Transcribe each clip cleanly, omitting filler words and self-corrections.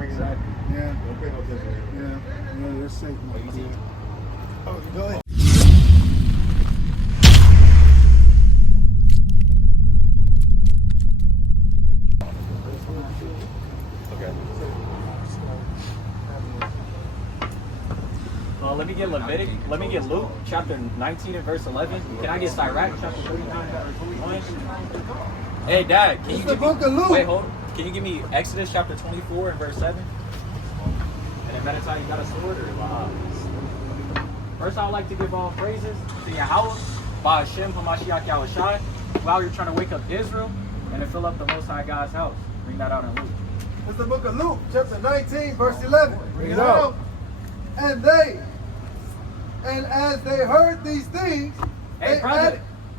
Exactly. Yeah. Don't pay no attention. Yeah, that's safe. Oh, go ahead. Okay. Well, let me get Luke chapter 19 and verse 11. Can I get Sirach chapter 39 and verse 1? Hey, Dad, can you It's the give book me, of Luke. wait, hold. Can you give me Exodus chapter 24 and verse 7? And then meditate, you got a sword or First, I would like to give all praises to Yahweh, by Hashem, Hamashiach Yahushai, while you're trying to wake up Israel and to fill up the Most High God's house. Bring that out in Luke. It's the book of Luke, chapter 19, verse 11. Bring it out. And as they heard these things, Hey,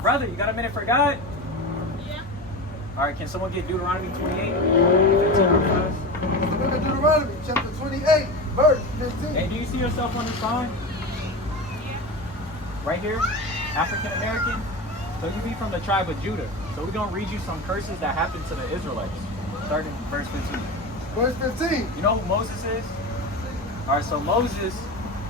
brother, you got a minute for God? Yeah. All right, can someone get Deuteronomy 28, 15 real fast? It's the book of Deuteronomy, chapter 28, verse 15. Hey, do you see yourself on the sign? Yeah. Right here, African American. So you be from the tribe of Judah. So we're going to read you some curses that happened to the Israelites. Starting in verse 15. Verse 15. You know who Moses is? All right, so Moses,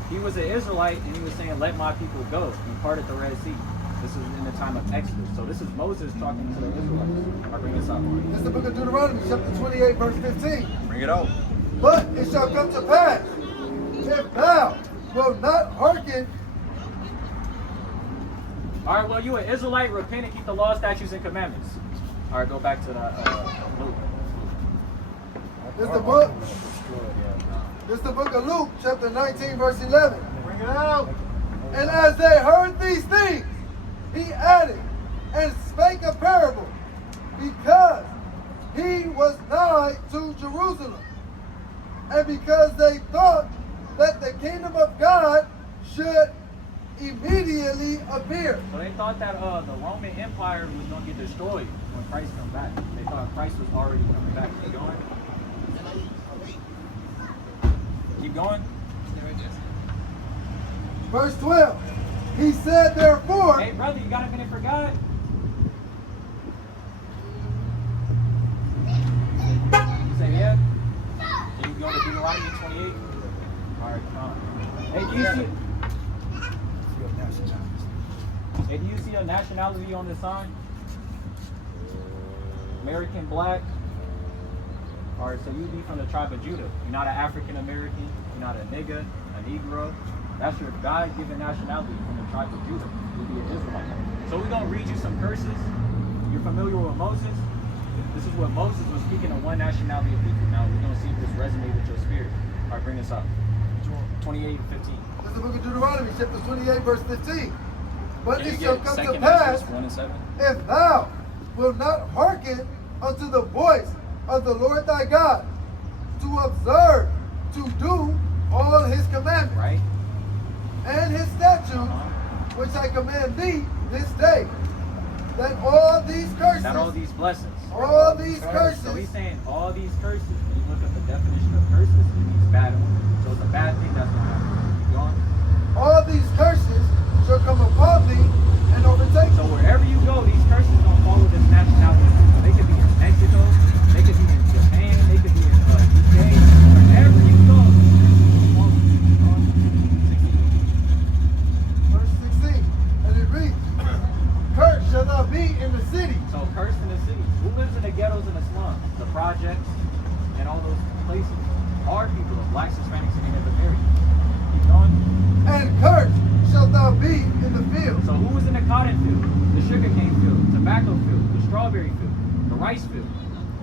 he was an Israelite, and he was saying, let my people go. He parted the Red Sea. This is in the time of Exodus. So this is Moses talking to the Israelites. I'll bring this up. It's the book of Deuteronomy, chapter 28, verse 15. Bring it out. But it shall come to pass, if thou wilt not hearken. All right, well, you an Israelite, repent and keep the law, statutes, and commandments. All right, go back to the Luke. It's the book. It's the book of Luke, chapter 19, verse 11. Bring it out. And as they heard these things, he added and spake a parable, because he was nigh to Jerusalem, and because they thought that the kingdom of God should immediately appear. So they thought that the Roman Empire was going to get destroyed when Christ comes back. They thought Christ was already coming back. Keep going. Keep going. Verse 12. He said, therefore. Hey, brother, you got a minute for God? You say, yeah? Can you go to Deuteronomy 28? All right, come on. Hey, do you see a nationality on this sign? American, black. All right, so you be from the tribe of Judah. You're not an African American. You're not a nigga, a Negro. That's your God-given nationality from the tribe of Judah. You'll be an Israelite. So we're going to read you some curses. You're familiar with Moses? This is what Moses was speaking of one nationality of people. Now we're going to see if this resonates with your spirit. All right, bring us up. 28 and 15. That's the book of Deuteronomy, chapter 28, verse 15. But Can it you shall get come to second pass, Ezra 1 and 7? if thou wilt not hearken unto the voice of the Lord thy God, to observe, to do all his commandments, Right? and his statutes, which I command thee this day, that all these curses, Not all these blessings. all these curses, So he's saying all these curses. When you look at the definition of curses, it means bad omen. So it's a bad thing that's going to happen. Keep going. all these curses shall come upon thee and overtake So thee. wherever you go, these curses don't follow this nationality. So they could be in Mexico, they could be in Japan, they could be in UK, wherever you go. Verse 16, and it reads, cursed shall thou be in the city. So cursed in the cities. Who lives in the ghettos and the slums, the projects, and all those places? Our people, blacks, Hispanics, and Native Americans. Keep going. And cursed shalt thou be in the field. So who was in the cotton field, the sugarcane field, tobacco field, the strawberry field, the rice field?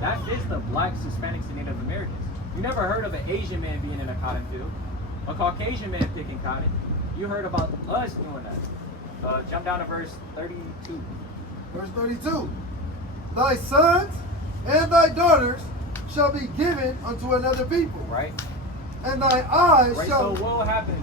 That fits the blacks, Hispanics, and Native Americans. You never heard of an Asian man being in a cotton field, a Caucasian man picking cotton. You heard about us doing that. Jump down to verse 32. Verse 32, thy sons and thy daughters shall be given unto another people, Right? and thy eyes Right. shall... So what will happen?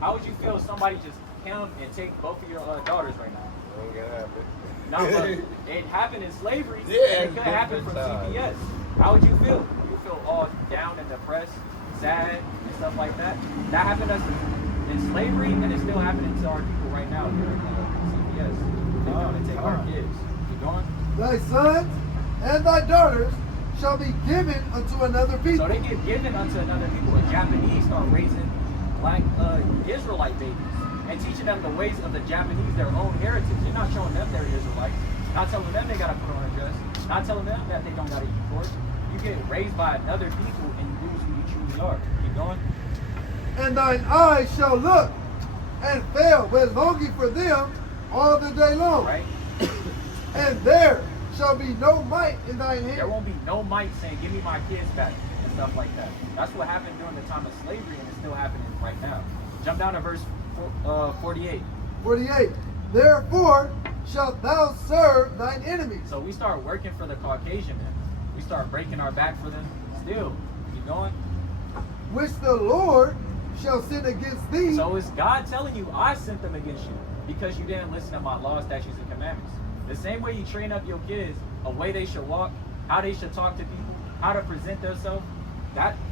How would you feel if somebody just come and take both of your daughters right now? Don't get happen. No, but it happened in slavery. Yeah, And it could happen from CPS. How would you feel? You feel all down and depressed, sad, and stuff like that. That happened to us in slavery, and it's still happening to our people right now here in CPS. They come and take our kids. Keep going. Thy sons and thy daughters shall be given unto another So people. they get given unto another people. The Japanese start raising black Israelite babies and teaching them the ways of the Japanese, their own heritage. You're not showing them they're Israelites. Not telling them they gotta put on a dress. Not telling them that they don't gotta eat pork. You get raised by another people and you lose who you truly are. Keep going. And thine eyes shall look and fail with longing for them all the day long. Right? And there shall be no might in thine There hand. won't be no might saying, give me my kids back and stuff like that. That's what happened during the time of slavery and it's still happening right now. Jump down to verse 48. 48. Therefore shalt thou serve thine enemies. So we start working for the Caucasian men. We start breaking our back for them. Still, keep going. Which the Lord shall send against thee. So is God telling you, I sent them against you because you didn't listen to my laws, statutes, and commandments. The same way you train up your kids, a way they should walk, how they should talk to people, how to present themselves.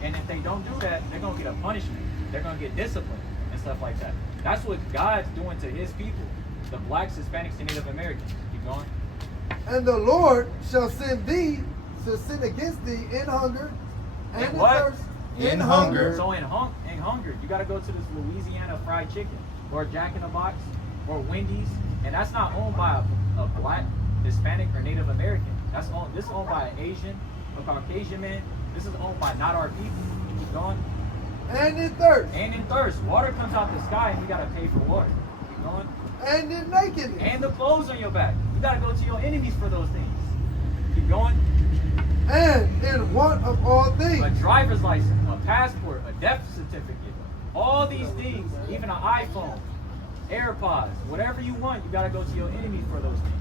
And if they don't do that, they're gonna get a punishment. They're gonna get disciplined and stuff like that. That's what God's doing to his people, the blacks, Hispanics, and Native Americans. Keep going. And the Lord shall send thee to sin against thee in hunger and In in what? thirst. In hunger. So in hunger, you got to go to this Louisiana fried chicken or Jack in the Box or Wendy's, and that's not owned by a black, Hispanic, or Native American. This is owned by an Asian, a Caucasian man. This is owned by not our people. Keep going. And in thirst. And in thirst, water comes out the sky, and you got to pay for water. Keep going. And in nakedness. And the clothes on your back, you got to go to your enemies for those things. Keep going. And in want of all things. A driver's license, a passport, a death certificate, all these things, even an iPhone, AirPods, whatever you want, you gotta go to your enemies for those things.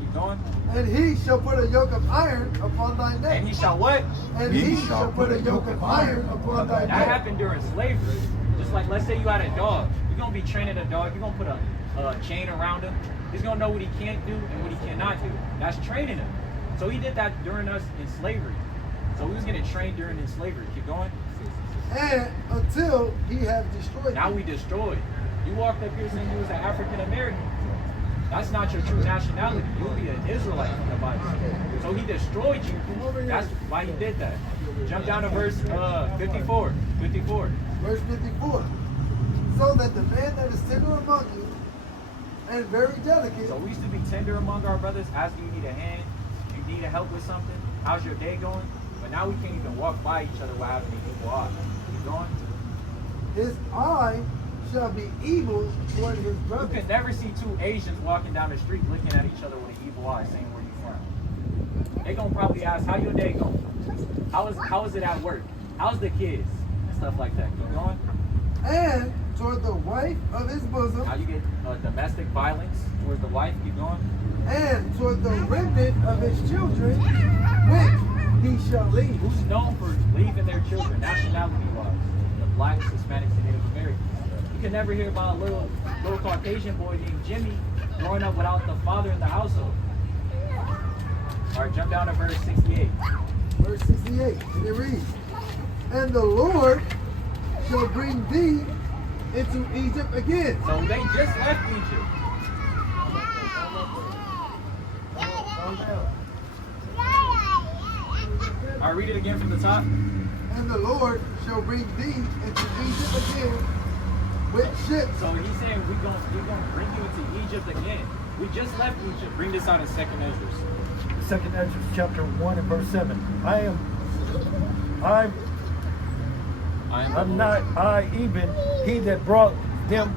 Keep going. And he shall put a yoke of iron upon thy neck. And he shall what? And he shall put a yoke of iron upon thy That neck. happened during slavery. Just like, let's say you had a dog. You're gonna be training a dog. You're gonna put a chain around him. He's gonna know what he can't do and what he cannot do. That's training him. So he did that during us in slavery. So we was getting trained during in slavery. Keep going. And until he have destroyed Now thee. we destroyed. You walked up here saying you was an African American. That's not your true nationality. You'll be an Israelite from the Bible. So he destroyed you. That's why he did that. Jump down to verse 54. 54. Verse 54. So that the man that is tender among you and very delicate. So we used to be tender among our brothers. Asking you need a hand, you need help with something. How's your day going? But now we can't even walk by each other without having equal eye. Keep going. His eye shall be evil toward his You brother. can never see two Asians walking down the street looking at each other with an evil eye saying where you from. They gonna probably ask, how your day going? How is it at work? How's the kids? And stuff like that. Keep going. And toward the wife of his bosom. How you get domestic violence towards the wife. Keep going. And toward the remnant of his children, which he shall leave. Who's known for leaving their children nationality-wise? The blacks, Hispanics, and Native Americans. You can never hear about a little Caucasian boy named Jimmy growing up without the father in the household. All right, jump down to verse 68. Verse 68, and it reads, And the Lord shall bring thee into Egypt again. So they just left Egypt. All right, read it again from the top. And the Lord shall bring thee into Egypt again with ships. So he's saying we're gonna bring you into Egypt again. We just left Egypt. Bring this out in 2nd Ezra. Second Ezra chapter 1 and verse 7. I'm not I even he that brought them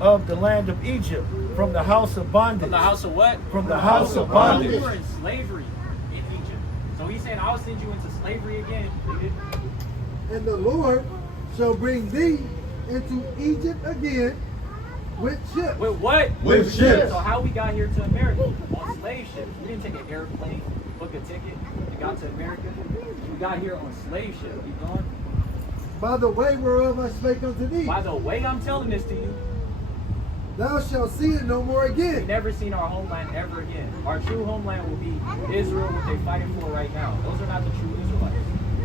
of the land of Egypt from the house of bondage. From the house of what? From the house of You bondage. were in slavery in Egypt. So he's saying, I'll send you into slavery again. Read it. And the Lord shall bring thee into Egypt again with ships. With what? With ships. So how we got here to America? On slave ships. We didn't take an airplane, book a ticket, and got to America. We got here on slave ships. Keep going. By the way whereof I spake unto thee, By the way I'm telling this to you, thou shalt see it no more we've again. never seen our homeland ever again. Our true homeland will be Israel, what they're fighting for right now. Those are not the true Israelites.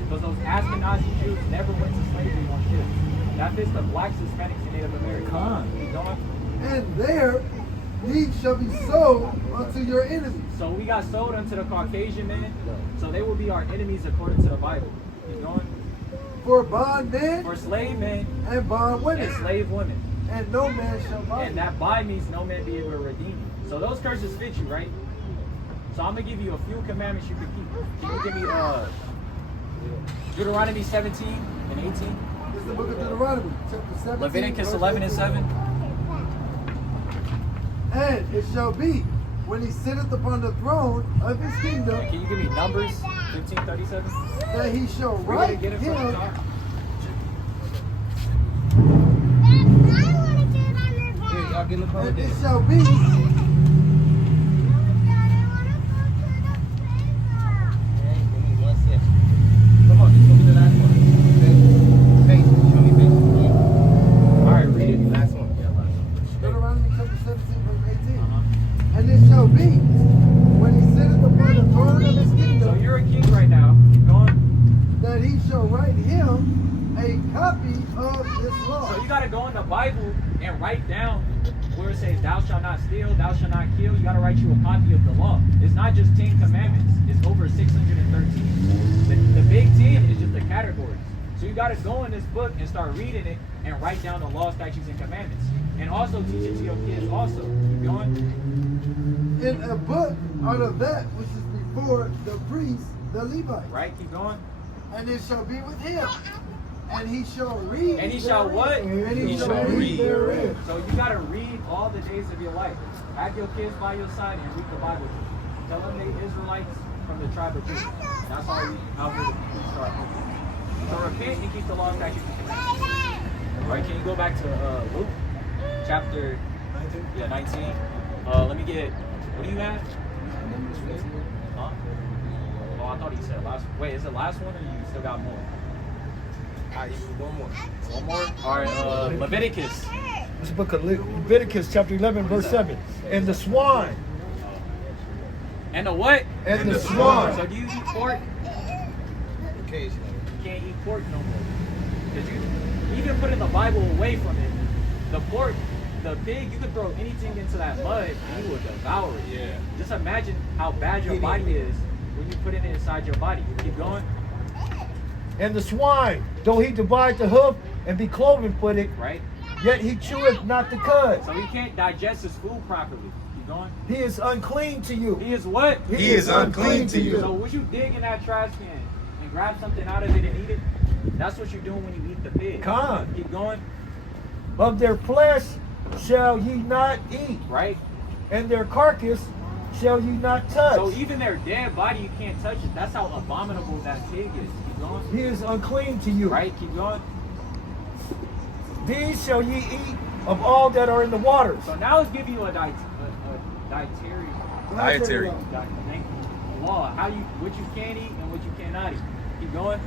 Because those Ashkenazi Jews never went to slavery on ships. That fits the blacks, Hispanics, and Native Americans. Keep going. And there ye shall be sold unto your enemies. So we got sold unto the Caucasian man. So they will be our enemies according to the Bible. Keep going. For bondmen For slave men and bondwomen, and slave women. and no man shall buy And you. that buy means no man be able to redeem you. So those curses fit you, right? So I'm gonna give you a few commandments you can keep. Can you give me Deuteronomy 17 and 18? This is the book of Deuteronomy, chapter 17. Leviticus verse 11 and 18. 7. And it shall be, when he sitteth upon the throne of his kingdom, And can you give me Numbers 15:37? that he shall We're gonna write get it from the him, top. and it shall be, Alright, read it. Deuteronomy chapter 17, verse 18. Uh-huh. And it shall be, when he sitteth upon the throne of his So kingdom, you're a king right now. Keep going. that he shall write him a copy of this law. So you gotta go in the Bible and write down where it says thou shalt not steal, thou shalt not kill. You gotta write you a copy of the law. It's not just 10 commandments. It's over 613. The big 10 is just the categories. So you gotta go in this book and start reading it and write down the law, statutes, and commandments. And also teach it to your kids also. Keep going. In a book out of that which is before the priests, the Levites. Right? Keep going. And it shall be with him. And he shall read. And he shall what? And he He shall shall read read. therein. So you gotta read all the days of your life. Have your kids by your side and read the Bible. Tell them they Israelites from the tribe of Judah. That's how we start. So repent and keep the law, statutes, and commandments. All right, can you go back to Luke chapter 19? Let me get. What do you have? Huh? Oh, I thought he said last. Wait, is it last one or you still got more? One more. All right, Leviticus. This book of Leviticus, chapter 11, verse 7. And the swine. And the what? And the swine. So do you eat pork? Occasionally. You can't eat pork no more. Because you even put in the Bible away from it. The pork, the pig, you could throw anything into that mud and you would devour it. Yeah. Just imagine how bad your body is when you put it inside your body. Keep going. And the swine, though he divide the hoof and be cloven footed, Right? yet he cheweth not the cud. So he can't digest his food properly. Keep going. He is unclean to you. He is what? He is unclean to you. So would you dig in that trash can and grab something out of it and eat it? That's what you're doing when you eat the pig. Con. Keep going. Of their flesh shall ye not eat, Right? and their carcass shall ye not touch. So even their dead body, you can't touch it. That's how abominable that pig is. Keep going. He is unclean to you. Right? Keep going. These shall ye eat of all that are in the waters. So now let's give you a dietary Dietary. law. What you can eat and what you cannot eat. Keep going.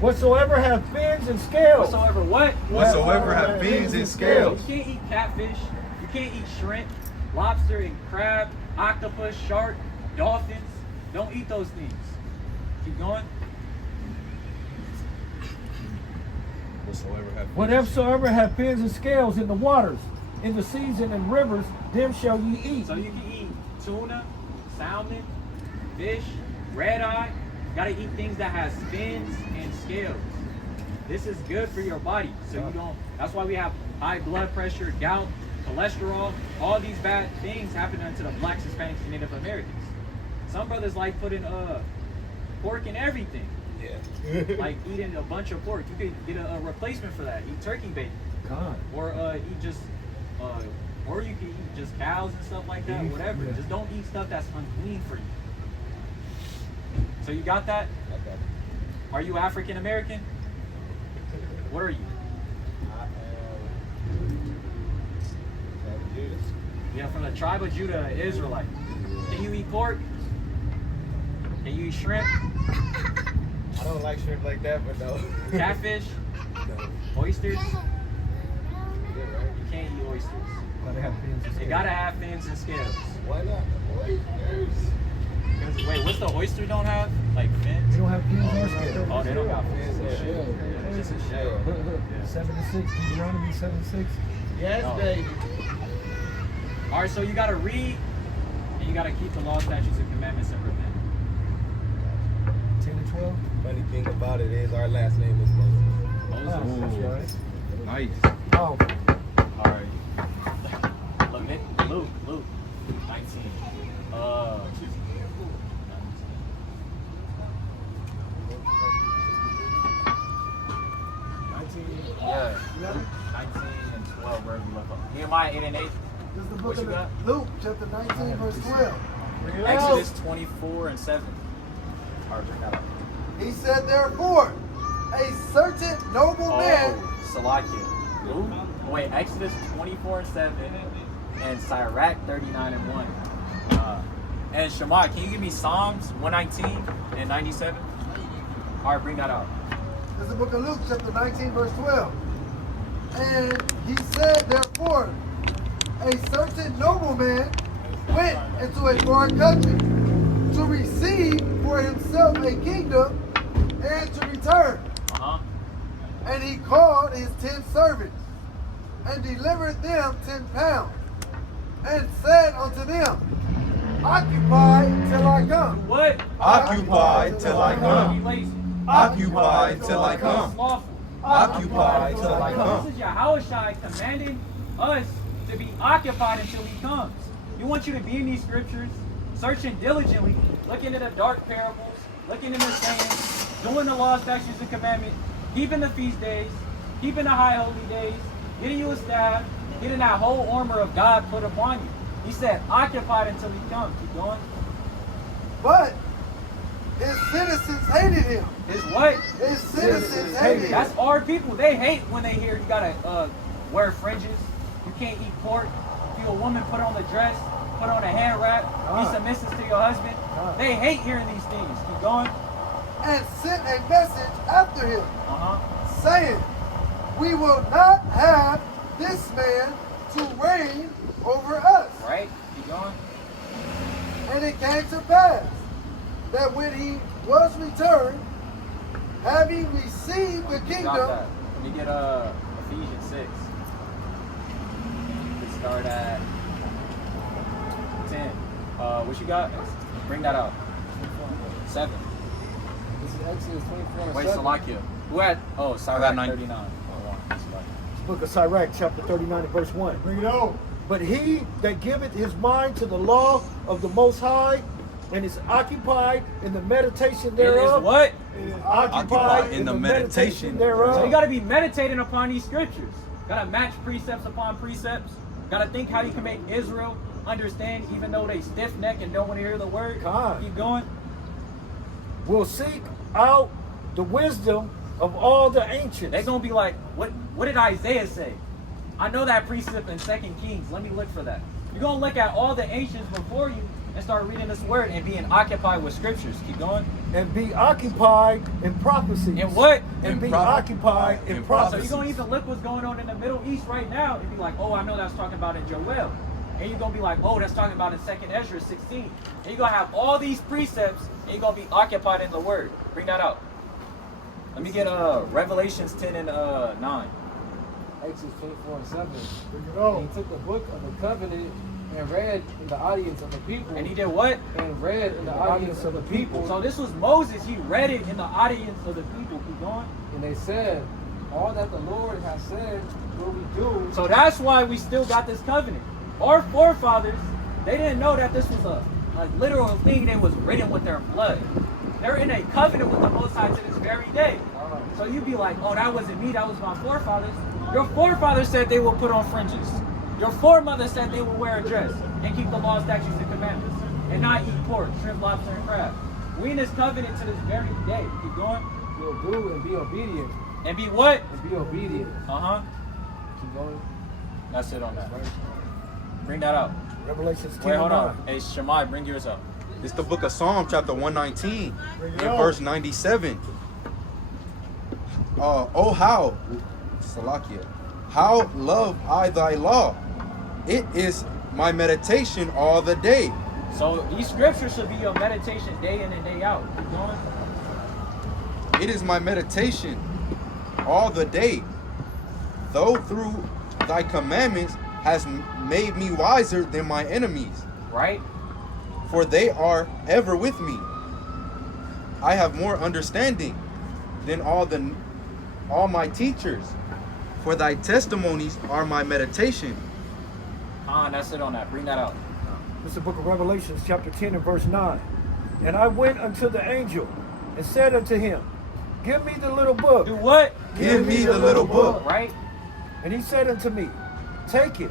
Whatsoever have fins and scales. Whatsoever what? Whatsoever have fins and scales. You can't eat catfish. You can't eat shrimp, lobster, and crab, octopus, shark, dolphins. Don't eat those things. Keep going. Whatsoever have fins and scales in the waters, in the seas and in rivers, them shall ye eat. So you can eat tuna, salmon, fish, red eye. You gotta eat things that has fins and scales. This is good for your body. So you don't, that's why we have high blood pressure, gout, cholesterol. All these bad things happen to the blacks, Hispanics, and Native Americans. Some brothers like putting pork in everything. Yeah. Like eating a bunch of pork. You could get a replacement for that. Eat turkey bacon. God. Or eat just or you can eat just cows and stuff like that, whatever. Yeah. Just don't eat stuff that's unclean for you. So you got that? Okay. Are you African American? What are you? Yeah, from the tribe of Judah, Israelite. Can you eat pork? Can you eat shrimp? I don't like shrimp like that, but no. Catfish? No. Oysters? Yeah, right. You can't eat oysters. Gotta have fins and They scales. gotta have fins and scales. Why not? Oysters. Wait, what's the oyster don't have? Like fins? They don't have fins or scales. Oh, they don't got fins. It's a shell. Yeah, it's just a shell. Yeah. 7 and 6, Deuteronomy 7 and 6. Yes, No. baby. All right, so you got to read and you got to keep the law, statutes, and commandments and repent. 10 and 12. Funny thing about it is our last name is Moses. Moses. That's right. Nice. Oh, All right. Luke 19. 19 and 12, wherever you left off. Nehemiah 8 and 8. This is the What book you of got? Luke, chapter 19, verse 12. Exodus 24 and 7. All right, bring that up. He said, therefore, a certain noble man. Salakia. Wait, Exodus 24 and 7 and Sirach 39 and 1. And Shema, can you give me Psalms 119 and 97? All right, bring that out. This is the book of Luke, chapter 19, verse 12. And he said, therefore, a certain nobleman went into a foreign country to receive for himself a kingdom and to return. Uh-huh. And he called his 10 servants and delivered them 10 pounds and said unto them, occupy till I come. What? Occupy till I Be come. lazy. Occupy till I come. Slothful. Occupy till I This come. is Yahushua commanding us to be occupied until he comes. You want you to be in these scriptures, searching diligently, looking at the dark parables, looking at the sayings, doing the law, statutes, and commandments, keeping the feast days, keeping the high holy days, getting you a staff, getting that whole armor of God put upon you. He said, occupied until he comes. Keep going. But his citizens hated him. His what? His citizens hated him. That's our people. They hate when they hear you gotta wear fringes. You can't eat pork. If you're a woman, put on the dress, put on a hand wrap, be submissive to your husband. They hate hearing these things. Keep going. And sent a message after him, Uh-huh. saying, we will not have this man to reign over us. Right? Keep going. And it came to pass that when he was returned, having received the Drop kingdom, that. Let me get Ephesians 6. Let's start at 10. What you got? Bring that out. 7. This is Exodus 24 and Wait, 7. Salakia. Who had? Oh, I Sirach got 9. 39. Hold on. Salakia. book of Sirach, chapter 39 and verse 1. bring it on. But he that giveth his mind to the law of the Most High and is occupied in the meditation It is thereof. what? Is Occupied in the meditation thereof. So you got to be meditating upon these scriptures. Got to match precepts upon precepts. Got to think how you can make Israel understand, even though they stiff neck and don't want to hear the word. God. Keep going. Will seek out the wisdom of all the ancients. They're gonna be like, what did Isaiah say? I know that precept in 2 Kings. Let me look for that. You're gonna look at all the ancients before you and start reading this word and being occupied with scriptures. Keep going. And be occupied in prophecies. And what? And be prophecy. occupied in In So prophecies. you're gonna even look what's going on in the Middle East right now and be like, oh, I know that's talking about in Joel. And you're gonna be like, oh, that's talking about in 2nd Ezra 16. And you're gonna have all these precepts and you're gonna be occupied in the word. Bring that out. Let me get Revelations 10 and 9. Exodus 24 and 7. Bring it And on. he took the book of the covenant and read in the audience of the people. And he did what? And read in the audience of the people. So this was Moses. He read it in the audience of the people. Keep going. And they said, all that the Lord has said will we do. So that's why we still got this covenant. Our forefathers, they didn't know that this was a literal thing that was written with their blood. They're in a covenant with the Most High to this very day. So you'd be like, oh, that wasn't me, that was my forefathers. Your forefathers said they will put on fringes. Your foremother said they will wear a dress and keep the law, statutes, and commandments and not eat pork, shrimp, lobster, and crab. We in this covenant to this very day. Keep going. Will do and be obedient. And be what? And be obedient. Uh-huh. Keep going. That's it on that. Bring that out. Revelations 10 Wait, hold and on. 9. Hey, Shammai, bring yours up. It's the book of Psalm, chapter 119, Bring it in on. verse 97. Oh, how, Salakia, how love I thy law. It is my meditation all the day. So these scriptures should be your meditation day in and day out. Keep going. It is my meditation all the day. Though through thy commandments has made me wiser than my enemies, Right? for they are ever with me. I have more understanding than all my teachers, for thy testimonies are my meditation. That's it on that. Bring that out. This is the book of Revelations, chapter 10 and verse 9. And I went unto the angel and said unto him, give me the little book. Do what? Give me the little book. Right? And he said unto me, take it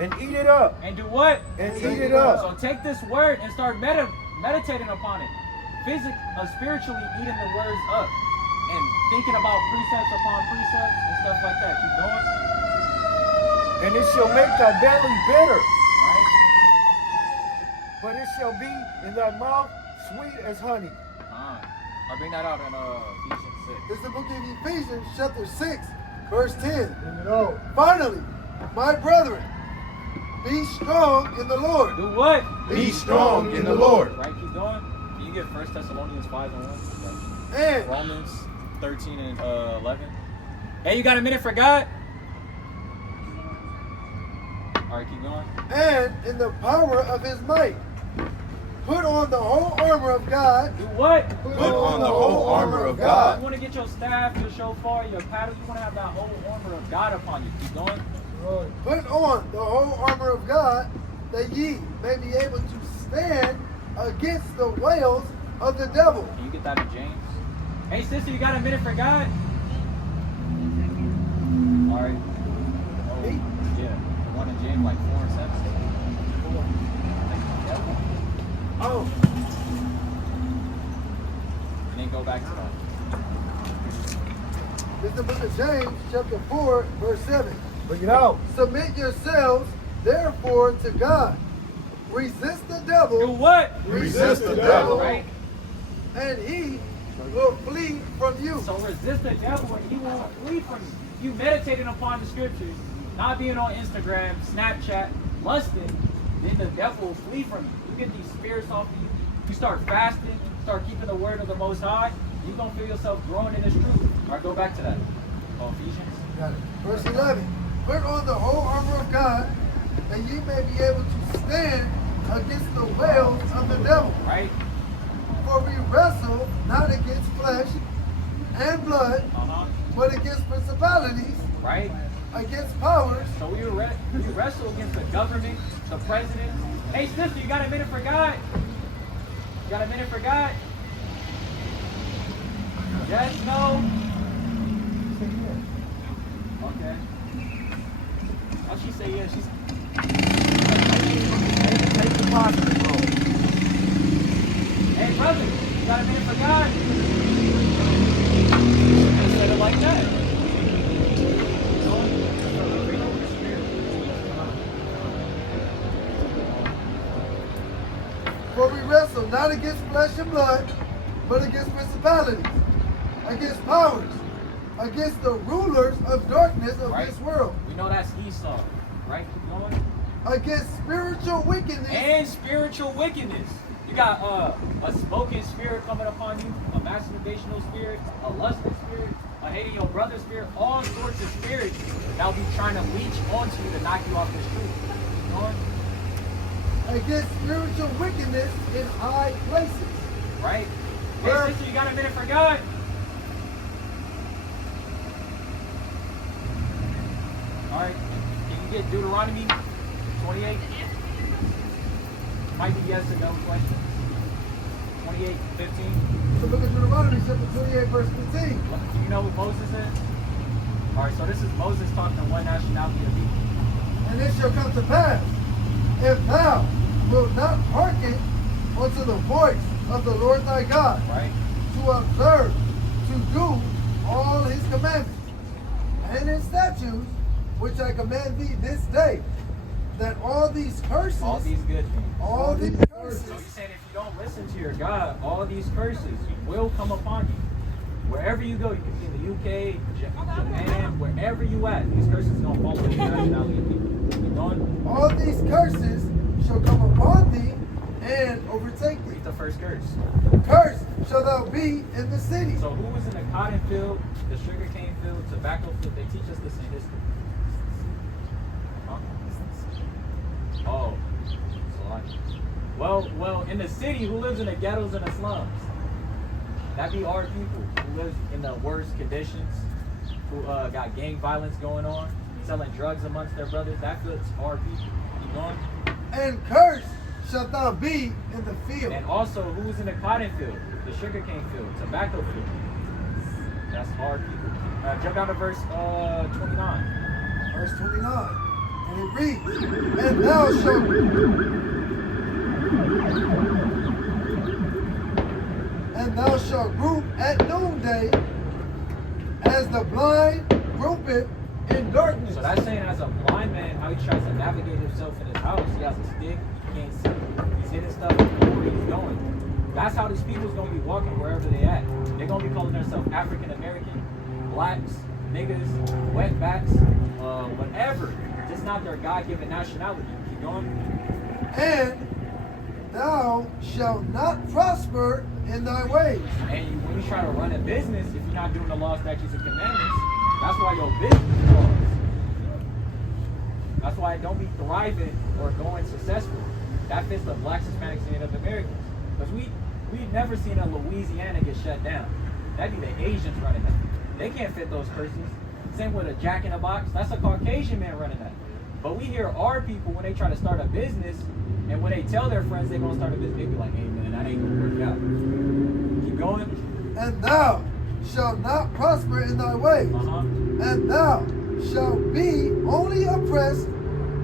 and eat it up. And do what? And eat it up. So take this word and start meditating upon it. Spiritually eating the words up. And thinking about precepts upon precepts and stuff like that. Keep going. And it shall make thy belly bitter, Right? but it shall be in thy mouth sweet as honey. I'll bring that out in Ephesians 6. This is the book of Ephesians, chapter 6, verse 10. Finally, my brethren, be strong in the Lord. Do what? Be strong in the Lord. Right, keep going. Can you get 1 Thessalonians 5 and 1? And Romans 13 and 11. Hey, you got a minute for God? All right, keep going. and in the power of his might. Put on the whole armor of God. Do what? Put on the whole armor of God. You want to get your staff, your shofar, your paddle. You want to have that whole armor of God upon you. Keep going. Put on the whole armor of God, that ye may be able to stand against the wiles of the devil. Can you get that in James? Hey, sister, you got a minute for God? All right. Oh, yeah. The one in James, like 4 and 7. Oh, And then go back to that. this is the book of James, chapter 4, verse 7. Bring it out. Submit yourselves, therefore, to God. Resist the Do devil, what? Resist the devil. Right? and he will flee from you. So resist the devil and he won't flee from you. You meditating upon the scriptures, not being on Instagram, Snapchat, lusting, then the devil will flee from you. You get these spirits off of you. You start fasting, start keeping the word of the Most High, you're going to feel yourself growing in this truth. All right, go back to that. Ephesians. Got it. Verse 11. Put on the whole armor of God, that ye may be able to stand against the wiles of the devil. Right? For we wrestle not against flesh and blood, but against principalities, Right? against powers, So you wrestle against the government, the president. Hey, sister, you got a minute for God? You got a minute for God? Yes, no? Okay. Oh, she say yes. She's Take the positive road. hey, brother, you got a minute for God? I said it like that. for we wrestle not against flesh and blood, but against principalities, against powers, against the rulers of darkness of Right. this world, We know that's Esau, right? Keep going. against spiritual wickedness And spiritual wickedness. You got a smoking spirit coming upon you, a masturbational spirit, a lusting spirit, a hating your brother's spirit, all sorts of spirits that'll be trying to leech onto you to knock you off this truth. Keep going. against spiritual wickedness in high places. Right? Where- Hey, sister, you got a minute for God? All right. Can you get Deuteronomy 28? Might be yes or no questions. 28, 15. So look at Deuteronomy chapter 28, verse 15. Do you know what Moses is? All right, so this is Moses talking to one nationality of people. And it shall come to pass, if thou wilt not hearken unto the voice of the Lord thy God, Right? to observe, to do all his commandments, and his statutes, which I command thee this day, that all these curses, All these good things. all these So curses, you're saying if you don't listen to your God, all these curses will come upon you. Wherever you go, you can be in the UK, Japan, wherever you at, these curses are going to fall on your nationality of people. You going? all these curses shall come upon thee and overtake thee. Read the first curse. Cursed shall thou be in the city. So who was in the cotton field, the sugarcane field, tobacco field? They teach us this in history. Huh? Oh, well, in the city, who lives in the ghettos and the slums? That be our people who lives in the worst conditions, who got gang violence going on, selling drugs amongst their brothers. That fits our people. Keep going. And cursed shalt thou be in the field. And also, who's in the cotton field, the sugarcane field, tobacco field? That's our people. Jump down to verse 29. Verse 29. And it reads, and thou shalt group at noonday, as the blind groupeth in darkness. So that's saying, as a blind man, how he tries to navigate himself in his house. He has a stick, he can't see. He's hitting stuff where he's going. That's how these people's gonna be walking wherever they at. They're gonna be calling themselves African American, blacks, niggas, wetbacks, whatever. Just not their God-given nationality. Keep going. And thou shalt not prosper in thy ways. And when you try to run a business, if you're not doing the law, statutes, and commandments, that's why your business is lost. That's why it don't be thriving or going successful. That fits the blacks, Hispanics, and Native Americans. Because we've never seen a Louisiana get shut down. That'd be the Asians running that. They can't fit those persons. Same with a Jack in the Box. That's a Caucasian man running that. But we hear our people, when they try to start a business, and when they tell their friends they're going to start a business, they be like, hey man, that ain't going to work out. Keep going. And thou shalt not prosper in thy ways. And thou shalt be only oppressed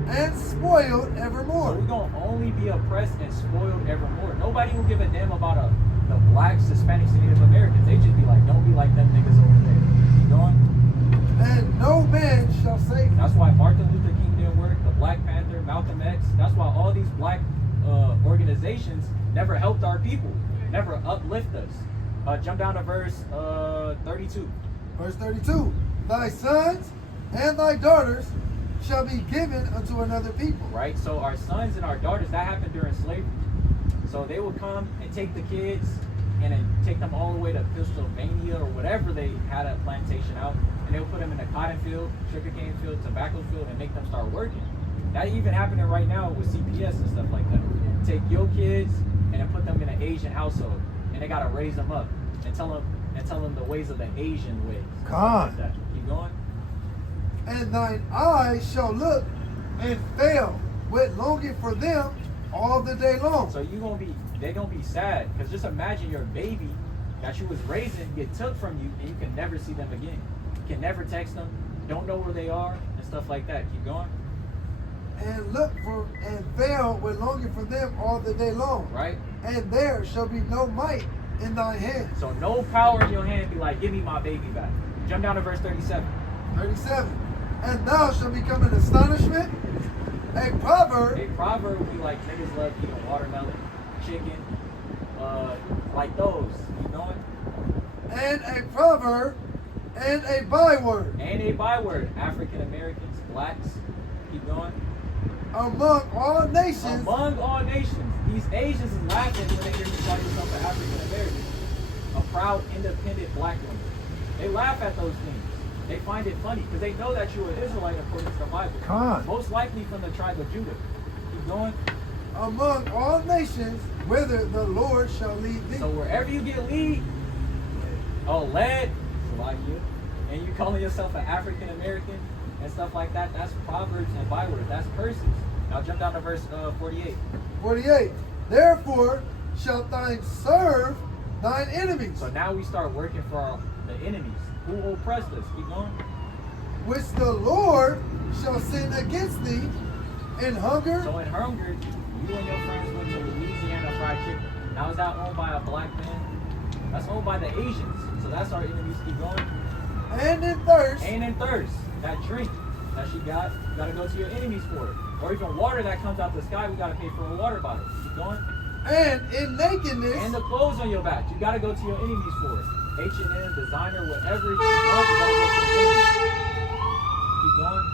and spoiled evermore. So we're going to only be oppressed and spoiled evermore. Nobody will give a damn about the blacks, Hispanics, and Native Americans. They just be like, don't be like them niggas over there. Keep going. And no man shall save you. That's why Martin Luther King didn't work, the Black Panther, Malcolm X. That's why all these black organizations never helped our people, never uplift us. Jump down to verse 32. Verse 32. Thy sons and thy daughters shall be given unto another people. Right? So our sons and our daughters, that happened during slavery. So they would come and take the kids and then take them all the way to Pennsylvania or whatever they had a plantation out. And they would put them in a cotton field, sugarcane field, tobacco field, and make them start working. That even happening right now with CPS and stuff like that. Take your kids and then put them in an Asian household, and they gotta raise them up and tell them the ways of the Asian ways. God. Like keep going. And thine eyes shall look and fail with longing for them all the day long. So they gonna be sad, because just imagine your baby that you was raising get took from you, and you can never see them again. You can never text them, don't know where they are, and stuff like that. Keep going. And look for and fail with longing for them all the day long. Right? And there shall be no might in thy hand. So no power in your hand. Be like, give me my baby back. Jump down to verse 37. 37. And thou shalt become an astonishment, a proverb. A proverb would be like, niggas love eating watermelon, chicken, like those. Keep going. And a proverb and a byword. And a byword. African Americans, blacks. Keep going. Among all nations. Among all nations. These Asians is laughing when they hear you call yourself an African American. A proud, independent black woman. They laugh at those things. They find it funny because they know that you're an Israelite according to the Bible. God. Most likely from the tribe of Judah. Keep going. Among all nations, whither the Lord shall lead thee. So wherever you get led, and you calling yourself an African American and stuff like that, that's proverbs and bywords. That's curses. Now jump down to verse 48. 48. Therefore shalt thou serve thine enemies. So now we start working for the enemies who oppressed us. Keep going. Which the Lord shall send against thee in hunger. So in hunger, you and your friends went to Louisiana Fried Chicken. Now is that owned by a black man? That's owned by the Asians. So that's our enemies. Keep going. And in thirst. And in thirst. That drink that you gotta go to your enemies for it. Or even water that comes out the sky, we gotta pay for a water bottle. Keep going. And in nakedness. And the clothes on your back, you gotta go to your enemies for it. H&M, designer, whatever you want, you gotta go to your enemies. Keep going.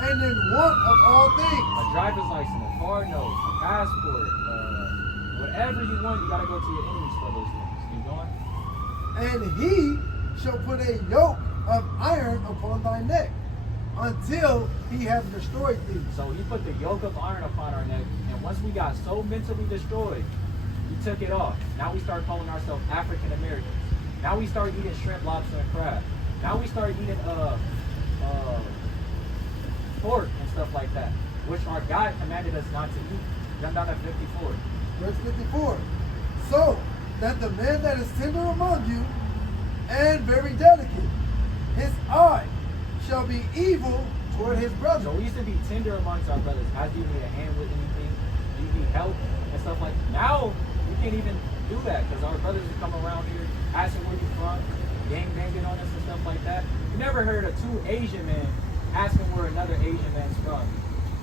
And in want of all things. A driver's license, a car note, a passport, whatever you want, you gotta go to your enemies for those things. Keep going. And he shall put a yoke of iron upon thy neck, until he hath destroyed thee. So he put the yoke of iron upon our neck, and once we got so mentally destroyed, he took it off. Now we start calling ourselves African Americans. Now we start eating shrimp, lobster, and crab. Now we start eating pork and stuff like that, which our God commanded us not to eat. Jump down to 54. Verse 54. So that the man that is tender among you and very delicate, his eye shall be evil toward his brother. So we used to be tender amongst our brothers. As do you need a hand with anything? Do you need help and stuff like that? Now we can't even do that because our brothers will come around here asking where you from, gang banging on us and stuff like that. You never heard of two Asian men asking where another Asian man's from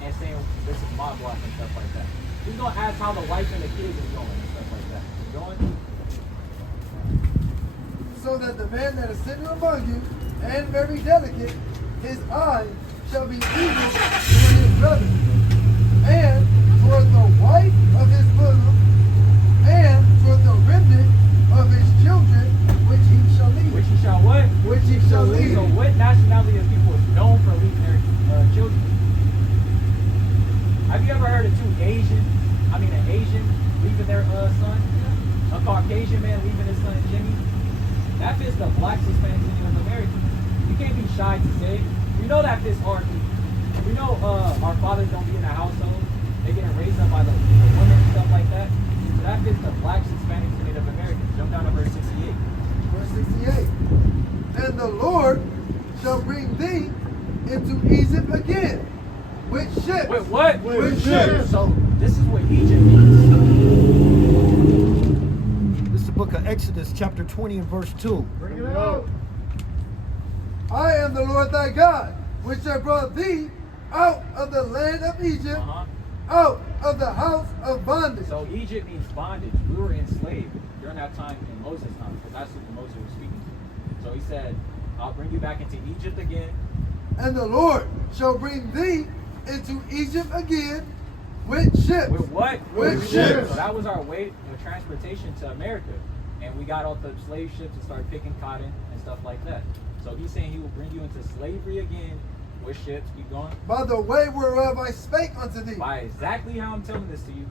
and saying this is my block and stuff like that. He's gonna ask how the wife and the kids is going and stuff like that. You going? So that the man that is tender among you and very delicate, his eye shall be evil toward his brother, and toward the wife of his bosom, and toward the remnant of his children, which he shall lead. Which he shall what? Which he shall lead. So what nationality of people is known for leaving their children? Have you ever heard of an Asian leaving their son? A Caucasian man leaving his son Jimmy? That fits the blacks, Hispanics, and Native Americans. You can't be shy to say it. We know that fits our people. We know our fathers don't be in the household. They're getting raised up by the women and stuff like that. So that fits the blacks, Hispanics, and Native Americans. Jump down to verse 68. Verse 68. And the Lord shall bring thee into Egypt again with ships. Wait, what? With ships. So this is what Egypt means. This is the book of Exodus, chapter 20 and verse 2. Bring it out. I am the Lord thy God, which have brought thee out of the land of Egypt, out of the house of bondage. So Egypt means bondage. We were enslaved during that time in Moses' time, because that's what Moses was speaking to. So he said, I'll bring you back into Egypt again. And the Lord shall bring thee into Egypt again with ships. With what? With ships. So that was our way of transportation to America. And we got off the slave ships and started picking cotton and stuff like that. So he's saying he will bring you into slavery again with ships. Keep going. By the way whereof I spake unto thee. By exactly how I'm telling this to you.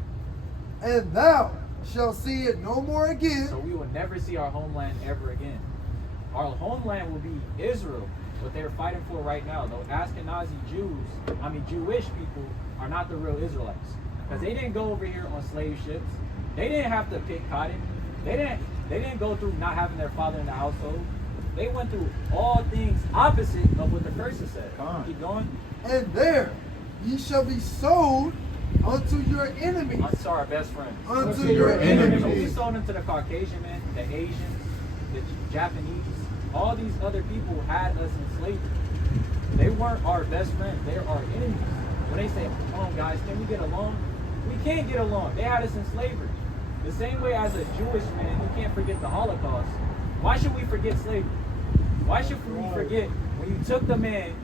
And thou shalt see it no more again. So we will never see our homeland ever again. Our homeland will be Israel, what they're fighting for right now. The Ashkenazi Jewish people are not the real Israelites. Because they didn't go over here on slave ships. They didn't have to pick cotton. They didn't go through not having their father in the household. They went through all things opposite of what the curses said. Keep going. And there ye shall be sold unto your enemies. Unto our best friends. Unto your enemies. So we sold them to the Caucasian men, the Asians, the Japanese. All these other people had us in slavery. They weren't our best friends. They're our enemies. When they say, come on guys, can we get along? We can't get along. They had us in slavery. The same way as a Jewish man, you can't forget the Holocaust. Why should we forget slavery? Why should we forget when you took the man,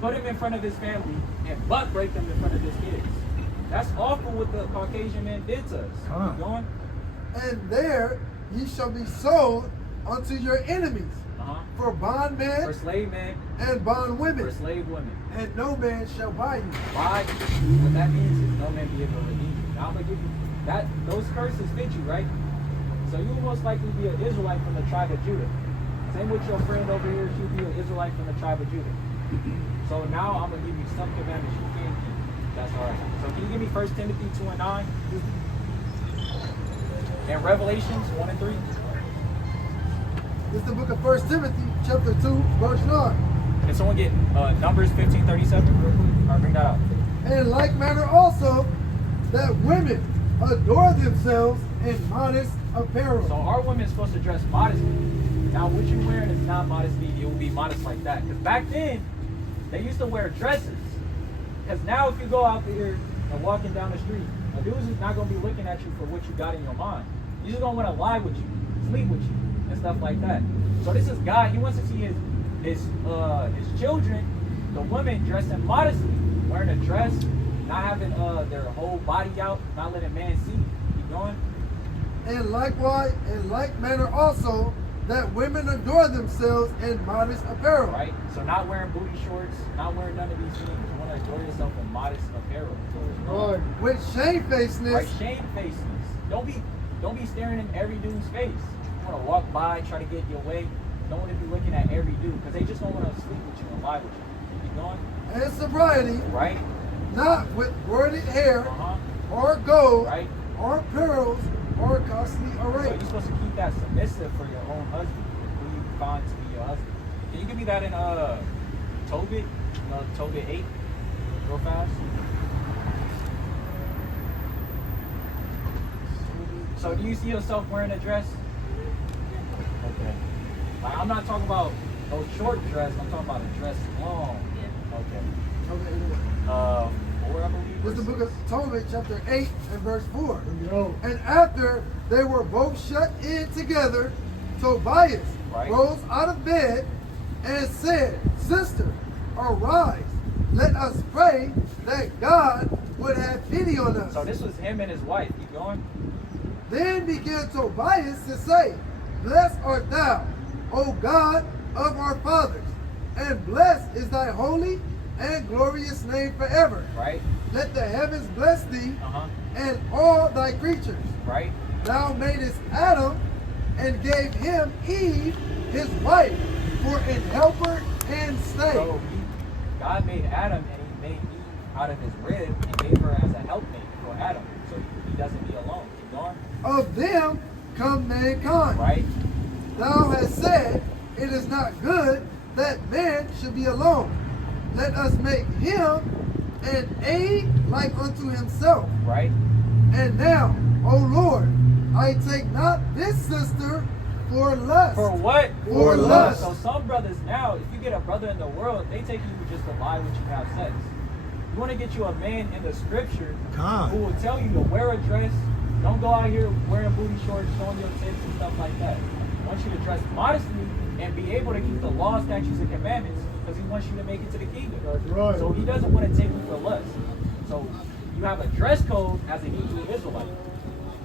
put him in front of his family, and butt break him in front of his kids? That's awful what the Caucasian man did to us. Keep going. And there ye shall be sold unto your enemies. For bondmen, for slave men, and bondwomen, for slave women, and no man shall buy you. Buy you. What that means is no man be able to redeem you. Now I'm gonna give you that. Those curses fit you, right? So you will most likely be an Israelite from the tribe of Judah. Same with your friend over here. She'll be an Israelite from the tribe of Judah. So now I'm gonna give you some commandments you can keep. That's all right. So can you give me 1 Timothy 2 and 9? And Revelations 1 and 3. This is the book of 1 Timothy, chapter 2, verse 9. Can someone get Numbers 15:37 real quick? Or bring that out. In like manner also, that women adore themselves in modest apparel. So our women are supposed to dress modestly. Now what you're wearing is not modesty. It will be modest like that. Because back then, they used to wear dresses. Because now if you go out there and walking down the street, a dude is not going to be looking at you for what you got in your mind. He's just going to want to lie with you, sleep with you, and stuff like that. So this is God. He wants to see his children, the women, dressing modestly, wearing a dress, not having their whole body out, not letting man see. Keep going. And likewise, in like manner also, that women adorn themselves in modest apparel. Right? So not wearing booty shorts, not wearing none of these things. You want to adorn yourself in modest apparel. Lord. With shamefacedness. Right? Shamefacedness. Don't be staring in every dude's face. You want to walk by, try to get your way. Don't want to be looking at every dude because they just don't want to sleep with you and lie with you. Keep going. And sobriety. Right? Not with braided hair Uh-huh. or gold Right? or pearls or costly So array. you're supposed to keep that submissive for your own husband, who you find to be your husband. Can you give me that in Tobit? Tobit 8, real fast. So do you see yourself wearing a dress? Okay. Like, I'm not talking about no short dress. I'm talking about a dress long. Okay. Okay. 4, I believe. This is the book of Tobit, chapter 8 and verse 4. Yo. And after they were both shut in together, Tobias Right. rose out of bed and said, Sister, arise, let us pray that God would have pity on us. So this was him and his wife. Keep going. Then began Tobias to say, Blessed art thou, O God of our fathers, and blessed is thy holy and glorious name forever. Right? Let the heavens bless thee, Uh-huh. and all thy creatures. Right? Thou madest Adam, and gave him Eve, his wife, for an helper and stay. So God made Adam and he made Eve out of his rib and gave her as a helpmate for Adam. So he doesn't be alone. Keep going. Of them come mankind. Right? Thou hast said, It is not good that man should be alone. Let us make him an aid like unto himself. Right? And now, O Lord, I take not this sister for lust. For what? For lust. So some brothers now, if you get a brother in the world, they take you just to lie with you and have sex. You want to get you a man in the scripture God. who will tell you to wear a dress. Don't go out here wearing booty shorts, showing your tits and stuff like that. He wants you to dress modestly and be able to keep the law, statutes, and commandments because he wants you to make it to the kingdom. That's right. So he doesn't want to take you for lust. So you have a dress code as a Hebrew Israelite.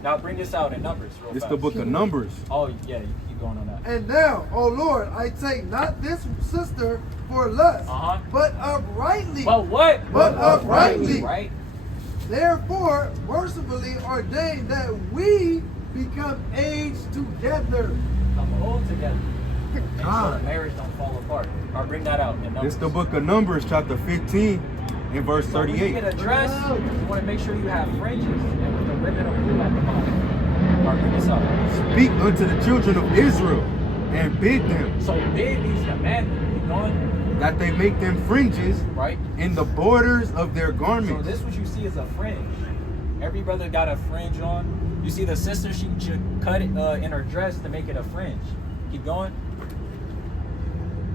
Now bring this out in Numbers real It's fast. the book of Numbers. Oh, yeah, you keep going on that. And now, O Lord, I take not this sister for lust, Uh-huh. but uprightly. But what? But uprightly. Right? Therefore, mercifully ordain that we become aged together. Come old together. And so God. the marriage don't fall apart. Or bring that out in Numbers. It's the book of Numbers, chapter 15, and verse So when you 38. get a dress, you want to make sure you have fringes and with the ribbon of blue at the bottom. Or bring this out. Speak unto the children of Israel, and bid them So bid these commandments. Keep going. that they make them fringes Right? in the borders of their So garments. this what you see is a fringe. Every brother got a fringe on. You see the sister, she cut it in her dress to make it a fringe. Keep going.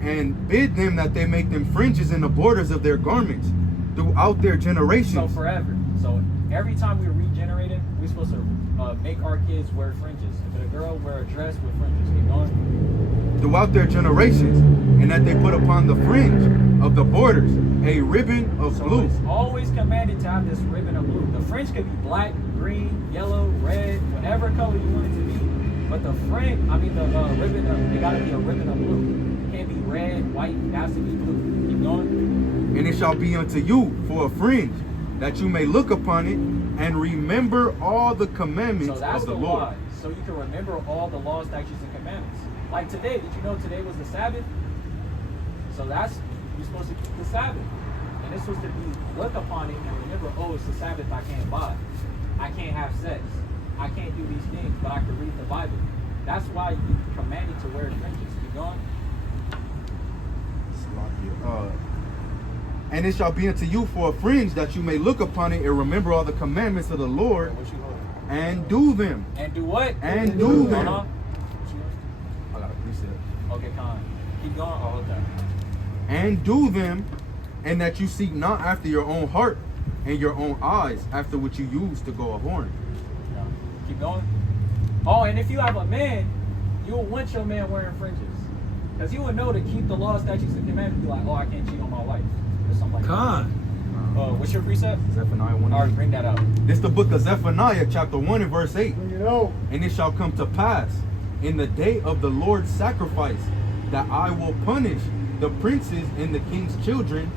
And bid them that they make them fringes in the borders of their garments throughout their So generations. forever. So every time we're regenerating, we're supposed to make our kids wear fringes. If it's a girl, wear a dress with fringes. Keep going. Throughout their generations, and that they put upon the fringe of the borders a ribbon of So blue. it's always commanded to have this ribbon of blue. The fringe could be black, green, yellow, red, whatever color you want it to be. But the fringe, the ribbon, it gotta be a ribbon of blue. It can't be red, white, it has to be blue. Keep going. And it shall be unto you for a fringe, that you may look upon it and remember all the So commandments that's of the the Lord. law. So you can remember all the laws, statutes, and commandments. Like today, did you know today was the Sabbath? So you're supposed to keep the Sabbath. And it's supposed to be look upon it and remember, oh, it's the Sabbath, I can't lie. I can't have sex. I can't do these things, but I can read the Bible. That's why you commanded to wear fringes. Keep going. And it shall be unto you for a fringe, that you may look upon it and remember all the commandments of the Lord, What you holding? and do them. And do what? And do them. Uh-huh. I got a precept. Okay, Con. Keep going. Oh, okay. And do them, and that you seek not after your own heart and your own eyes, after what you use to go a whoring. Yeah. Keep going. Oh, and if you have a man, you will want your man wearing fringes. Because he would know to keep the law, statutes, and commandments. Be like, oh, I can't cheat on my wife. Or something like God. that. What's your precept? Zephaniah 1. All right, bring that out. This is the book of Zephaniah, chapter 1 and verse 8. Bring it out. And it shall come to pass in the day of the Lord's sacrifice, that I will punish the princes and the king's children,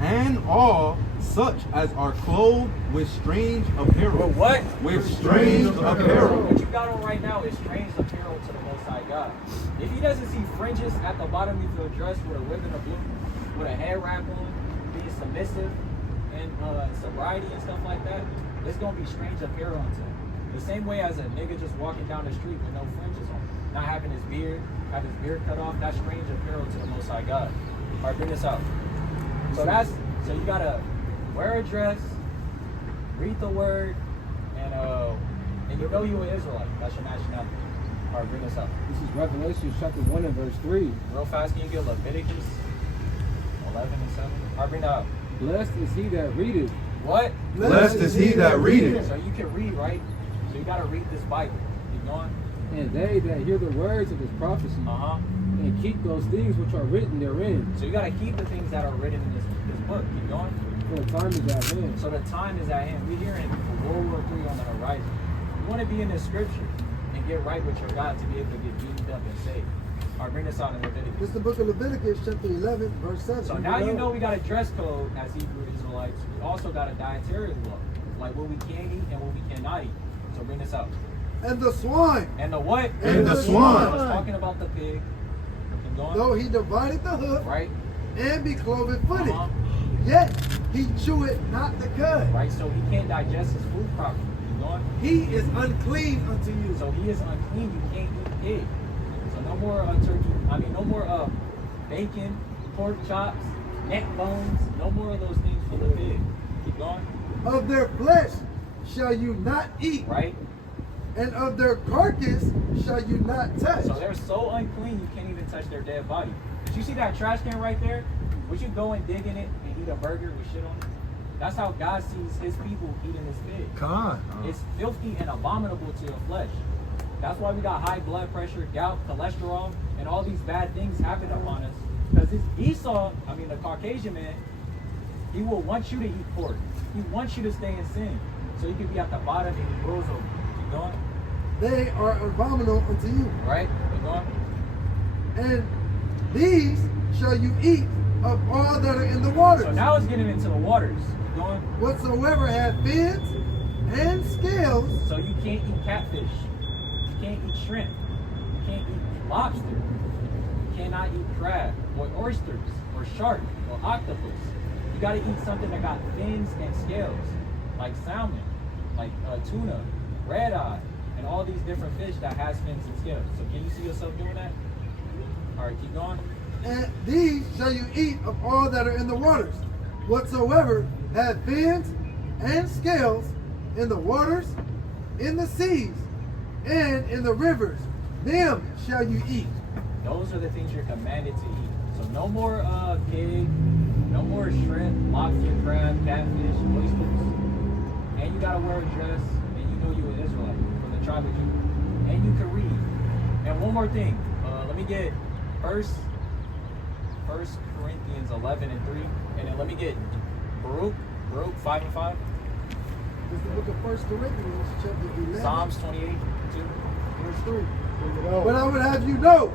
and all such as are clothed with strange apparel. With what? With strange apparel. What you got on right now is strange apparel to the Most High God. If he doesn't see fringes at the bottom of your dress with a ribbon of blue, with a head wrap on, being submissive, and sobriety and stuff like that, it's going to be strange apparel unto him. The same way as a nigga just walking down the street with no fringes on, not having his beard, have his beard cut off, that's strange apparel to the Most High God. All right, bring this out. So you gotta wear a dress, read the word, and you know you're an Israelite. That's your nationality. All right, bring this up. This is Revelation chapter 1 and verse 3. Real fast, can you get Leviticus 11 and 7? All right, bring that up. Blessed is he that readeth. What? Blessed is he that readeth. So you can read, right? So you gotta read this Bible. Keep going. And they that hear the words of his prophecy, and keep those things which are written therein. So you gotta keep the things that are written in this book. Keep going. For the time is at hand. So the time is at hand. We're hearing World War III on the horizon. You want to be in this scripture and get right with your God to be able to get beamed up and saved. All right, bring this out in Leviticus. This is the book of Leviticus, chapter 11, verse 7. So now you know we got a dress code as Hebrew Israelites. We also got a dietary law, like what we can eat and what we cannot eat. So bring this out. And the swine, And the what? And the swine. I was talking about the pig. Keep going. though he divided the hoof, Right? and be cloven footed, Uh-huh. yet he cheweth not the cud. Right? So he can't digest his food properly. Keep going. He is unclean unto you. So he is unclean. You can't eat pig. So no more turkey. No more bacon, pork chops, neck bones. No more of those things for the pig. Keep going. Of their flesh shall you not eat, Right? and of their carcass shall you not touch. So they're so unclean you can't even touch their dead body. Did you see that trash can right there? Would you go and dig in it and eat a burger with shit on it? That's how God sees his people eating this pig. Con. It's filthy and abominable to your flesh. That's why we got high blood pressure, gout, cholesterol, and all these bad things happen upon us. Because this Esau, the Caucasian man, he will want you to eat pork. He wants you to stay in sin. So you can be at the bottom and he rolls over. Keep going. They are abominable unto you. Right? Keep going. And these shall you eat of all that are in the waters. So now it's getting into the waters. Keep going. Whatsoever have fins and scales, So you can't eat catfish. You can't eat shrimp. You can't eat lobster. You cannot eat crab or oysters or shark or octopus. You got to eat something that got fins and scales, like salmon, like tuna, red eye, and all these different fish that has fins and scales. So can you see yourself doing that? All right, keep going. and these shall you eat of all that are in the waters. Whatsoever have fins and scales in the waters, in the seas, and in the rivers, them shall you eat. Those are the things you're commanded to eat. So no more pig, no more shrimp, lobster, crab, catfish, oysters. And you gotta wear a dress, and you know you're an Israelite from the tribe of Judah. And you can read. And one more thing. Let me get First Corinthians 11 and 3. And then let me get Baruch 5 and 5. It's the book of 1 Corinthians, chapter 11, Psalms 28, 2. verse 3. But I would have you know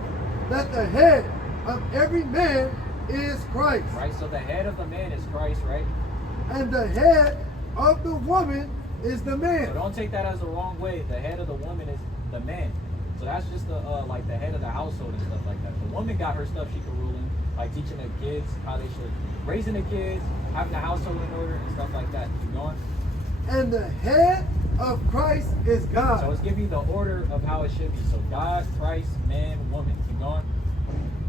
that the head of every man is Christ, Right? So the head of the man is Christ, right? and the head of the woman is the So man. don't take that as the wrong way. The head of the woman is the man. So that's just the like the head of the household and stuff like that. The woman got her stuff she can rule in, like teaching the kids how they should, raising the kids, having the household in order and stuff like that. Keep going. And the head of Christ is So God. it's giving you the order of how it should be. So God, Christ, man, woman. Keep going.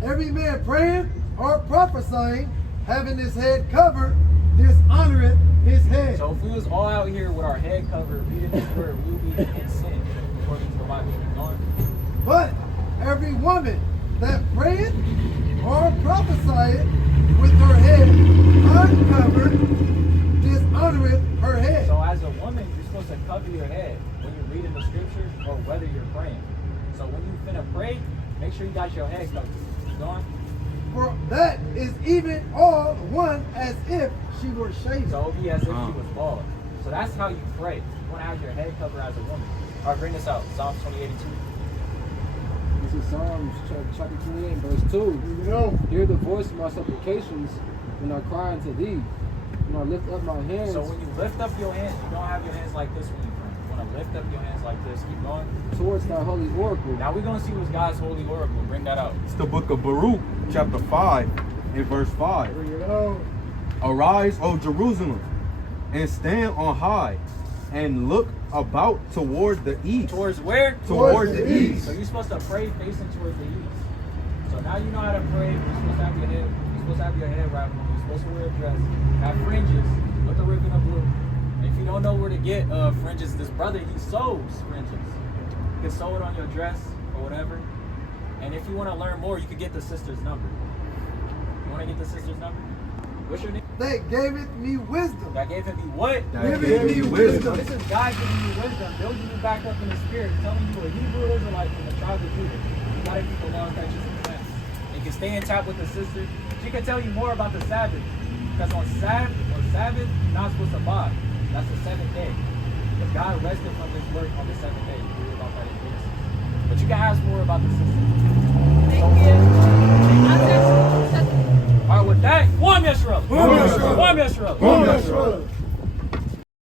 Every man praying or prophesying, having his head covered, dishonoreth his head. So if we was all out here with our head covered, reading this word, we would be in sin according to the Bible. Keep going. But every woman that prayeth or prophesieth with her head uncovered, dishonoreth her head. So as a woman, you're supposed to cover your head when you're reading the scriptures or whether you're praying. So when you finna pray, make sure you got your head covered. Keep going. For that is even all one as if she were shaven. So it would be as if she was bald. So that's how you pray. You want to have your head covered as a woman. All right, bring this out. Psalms 28 and 2. This is Psalms chapter 28, verse 2. Hear the voice of my supplications when I cry unto thee. When I lift up my hands. So when you lift up your hands, you don't have your hands like this when you pray. You want to lift up your hands like this. Keep going. Towards thy holy oracle. Now we're going to see what's God's holy oracle. Bring that out. It's the book of Baruch, chapter 5, and verse 5. Arise, O Jerusalem, and stand on high, and look about toward the east. Towards where? Towards the east. So you're supposed to pray facing towards the east. So now you know how to pray. You're supposed to have your head. You're supposed to have your head wrapped. You're supposed to wear a dress. Have fringes. Put the ribbon of blue. And if you don't know where to get fringes, this brother, he sews fringes. You can sew it on your dress or whatever. And if you want to learn more, you could get the sister's number. You want to get the sister's number? What's your name? They gave it me wisdom. That gave him what? That gave me wisdom. This is God giving you wisdom, building you back up in the spirit, telling you a Hebrew Israelite from the tribe of Judah. You gotta keep the law, statutes, and commandments. And you can stay in tap with the sister. She can tell you more about the Sabbath. Because on Sabbath, you're not supposed to buy. That's the seventh day. Because God rested from his work on the seventh day. You read about that in Genesis. But you can ask more about the sister. All right, with that, warm your shrub. Warm your shrub.